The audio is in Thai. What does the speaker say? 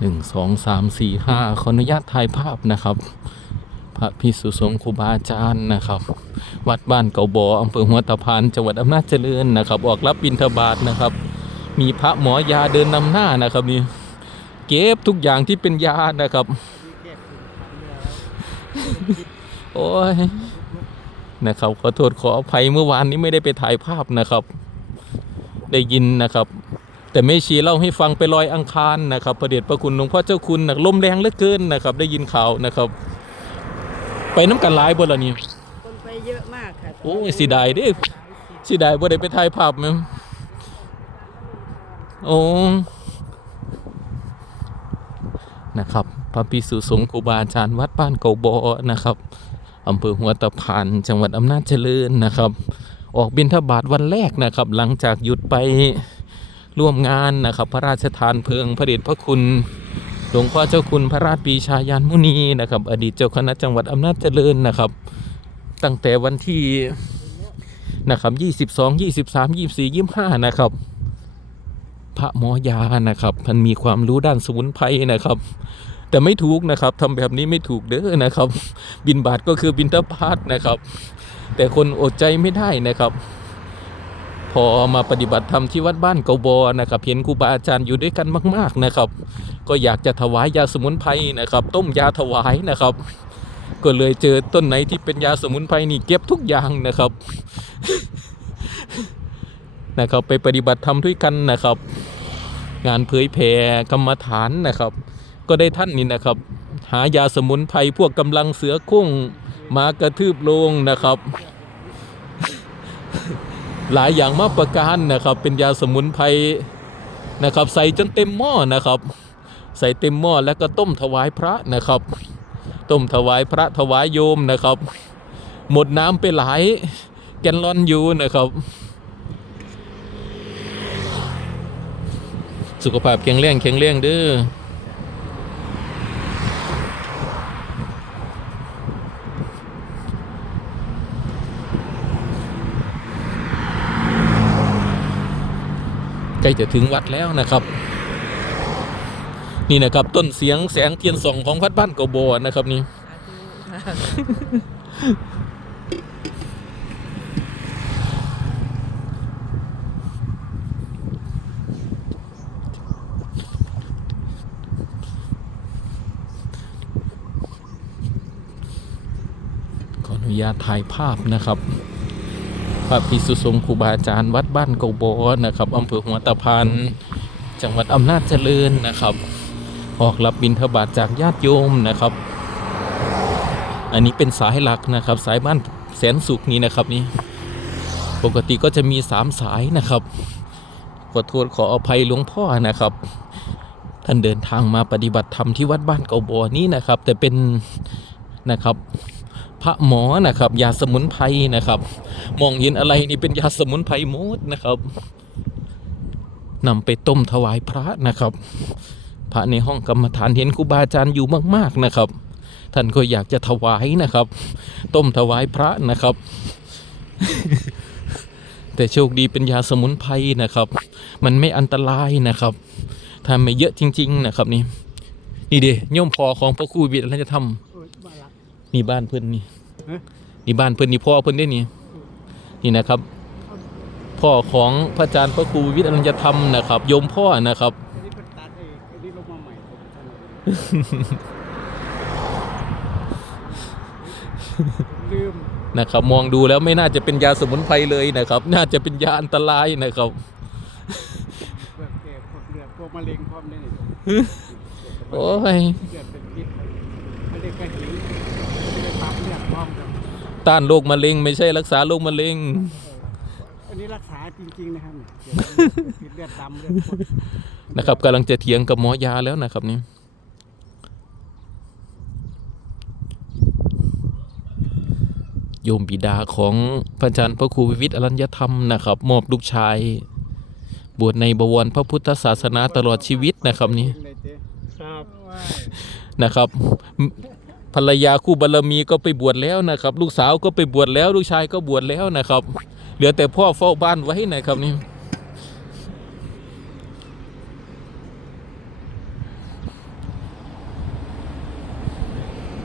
หนึ่งสองสามสี่ห้าขออนุญาตถ่ายภาพนะครับ พระพิสุสงฆ์ครูบาอาจารย์นะครับ วัดบ้านเก่าบออำเภอหัวตะพานจังหวัดอำนาจเจริญนะครับ ออกรับบิณฑบาตนะครับ มีพระหมอยาเดินนำหน้านะครับนี่เก็บทุกอย่างที่เป็นยานะครับ โอ้ยนะครับขอโทษขออภัยเมื่อวานนี้ไม่ได้ไปถ่ายภาพนะครับ ได้ยินนะครับ แต่ไม่ชีเล่าให้ฟังไปลอยอังคารนะครับพระเดชพระคุณหลวงพ่อเจ้าคุณนะลมแรงเหลือเกินนะครับ ได้ยินข่าวนะครับ ไปน้ำกันหลายบ่ละนี่คนไปเยอะมากค่ะโอ้ยเสียดายเดิเสียดายบ่ได้ไปถ่ายภาพแมั้โอ้นะครับ พระภิกษุสงฆ์ครูบาอาจารย์วัดบ้านเก่าบอนะครับอำเภอหัวตะพานจังหวัดอำนาจเจริญนะครับ ออกบิณฑบาตวันแรกนะครับ หลังจากหยุดไป ร่วมงานนะครับ พระราชทานเพลิงพระเดชพระคุณหลวงพ่อเจ้าคุณพระราชปีชายานมุนีนะครับ อดีตเจ้าคณะจังหวัดอำนาจเจริญนะครับ ตั้งแต่วันที่นะครับ22 23 24 25นะครับ พระหมอยานะครับมันมีความรู้ด้านสมุนไพรนะครับ แต่ไม่ถูกนะครับทำแบบนี้ไม่ถูกเด้อนะครับ บินบาทก็คือบินทบาทนะครับ แต่คนอดใจไม่ได้นะครับ พอมาปฏิบัติธรรมที่วัดบ้านเกาบอนะครับเห็นครูบาอาจารย์อยู่ด้วยกันมาก ๆนะครับ ก็อยากจะถวายยาสมุนไพรนะครับ ต้มยาถวายนะครับ ก็เลยเจอต้นไหนที่เป็นยาสมุนไพรนี่เก็บทุกอย่างนะครับนะครับไปปฏิบัติธรรมด้วยกันนะครับ งานเผยแผ่กรรมฐานนะครับ ก็ได้ท่านนี่นะครับ หายาสมุนไพรพวกกำลังเสือคุ้งมากระทืบลงนะครับ หลายอย่างมาประการนะครับ เป็นยาสมุนไพรนะครับ ใส่จนเต็มหม้อนะครับ ใส่เต็มหม้อแล้วก็ต้มถวายพระนะครับ ต้มถวายพระถวายโยมนะครับ หมดน้ำไปหลายแกนลอนอยู่นะครับ สุขภาพแข็งแรงแข็งแรงเด้อ ใกล้จะถึงวัดแล้วนะครับ นี่นะครับ ต้นเสียงแสงเทียนส่องของวัดบ้านกโบนะครับนี่ขออนุญาตถ่ายภาพนะครับ พระภิกษุสงฆ์ครูบาอาจารย์วัดบ้านเกาโบนะครับอำเภอหัวตะพานจังหวัดอำนาจเจริญนะครับ ออกรับบิณฑบาตจากญาติโยมนะครับ อันนี้เป็นสายหลักนะครับ สายบ้านแสนสุขนี้นะครับนี่ปกติก็จะมีสามสายนะครับขอโทษขออภัยหลวงพ่อนะครับ ท่านเดินทางมาปฏิบัติธรรมที่วัดบ้านเกาโบนี้นะครับ แต่เป็นนะครับ พระหมอนะครับยาสมุนไพรนะครับมองเห็นอะไรนี่เป็นยาสมุนไพรหมดนะครับนำไปต้มถวายพระนะครับ พระในห้องกรรมฐานเห็นครูบาอาจารย์อยู่มาก ๆนะครับ ท่านก็อยากจะถวายนะครับ ต้มถวายพระนะครับ แต่โชคดีเป็นยาสมุนไพรนะครับ มันไม่อันตรายนะครับถ้าไม่เยอะจริง ๆ นะครับ นี่นี่เดโยมพอของพระครูวิทย์อะไรจะทำ นี่บ้านเพื่อนนี่ฮะ นี่บ้านเพื่อนนี่พ่อเพื่อนได้นี่นี่นะครับ พ่อของพระอาจารย์พระครูวิทย์อรัญญธรรมนะครับ โยมพ่อนะครับ อันนี้เป็นตัดเองอันนี้ลงมาใหม่ผมลืมนะครับมองดูแล้วไม่น่าจะเป็นยาสมุนไพรเลยนะครับ น่าจะเป็นยาอันตรายนะครับ เลือดแก่พวกเลือดพวกมะเร็งพร้อมได้นี่โอ้ย เลือดเป็นพิษไม่ได้กระหิว ต้านโรคมะเร็งไม่ใช่รักษาโรคมะเร็งอันนี้รักษาจริงๆนะครับเกี่ยวกับพิษเลือดดำเลือดข้นนะครับกำลังจะเถียงกับหมอยาแล้วนะครับนี่โยมบิดาของพระอาจารย์พระครูวิวิทย์อรัญญธรรมนะครับมอบลูกชาย บวชในบวรพระพุทธศาสนาตลอดชีวิตนะครับนี่เป็นไรเจ๊ครับนะครับ ภรรยาคู่บารมีก็ไปบวชแล้วนะครับ ลูกสาวก็ไปบวชแล้ว ลูกชายก็บวชแล้วนะครับ เหลือแต่พ่อเฝ้าบ้านไว้นะครับนี่